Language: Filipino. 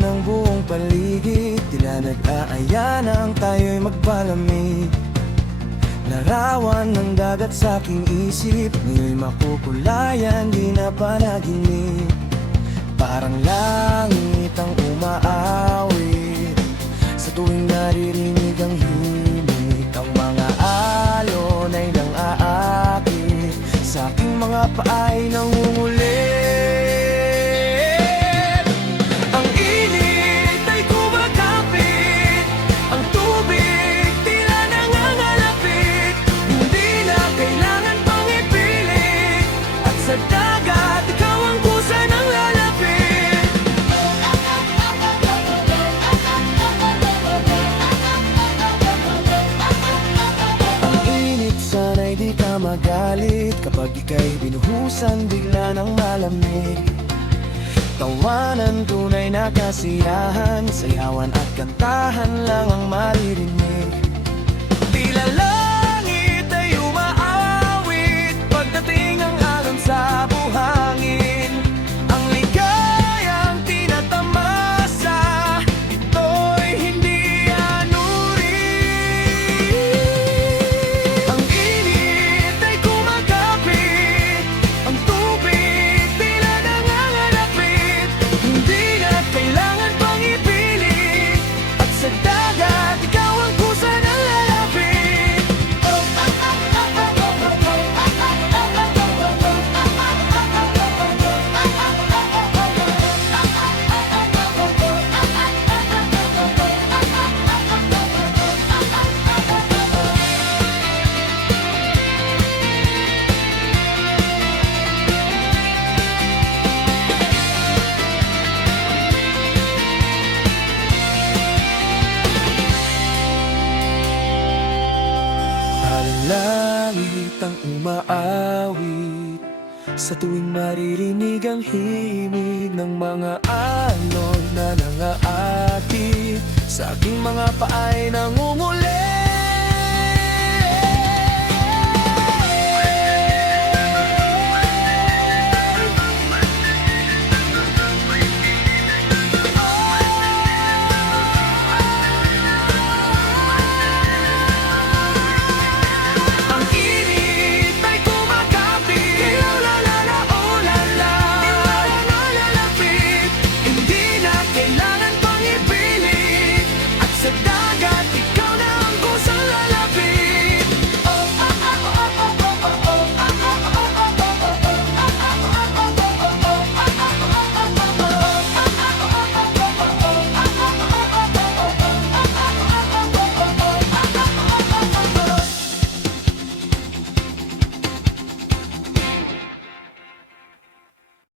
ng buong paligid, tila nag-aaya nang tayo'y magpalamig. Larawan ng dagat sa aking isip, ngayon'y makukulayan, di na panaginip. Parang langit ang umaawit sa tuwing naririnig ang himig. Ang mga alon ay nang aakit, sa aking mga paay nangungulit. Ang init ay kumakapit, ang tubig tila nangangalapit. Hindi na kailangan pang ipilit, at sa dagat ikaw ang kusa ng lalapit. Ang init sana'y di ka magalit, kapag ika'y binuhusan bigla ng malamig. Tawanan, tunay na kasiyahan, sayawan at kantahan lang ang maririnig. Tila langit ay umaawit, pagdating ang alon sa buhangin. Ang ligayang tinatamasa, ito'y hindi anurin. Ang init ay kumakapit, ang tubig tila nangangalapit. Hindi na kailangan pang ipilit, at sa dagat ikaw ang kusa ng lalapit. Langit ang umaawit sa tuwing maririnig ang himig ng mga alon na nangaakit. Sa aking mga paay nangungulila.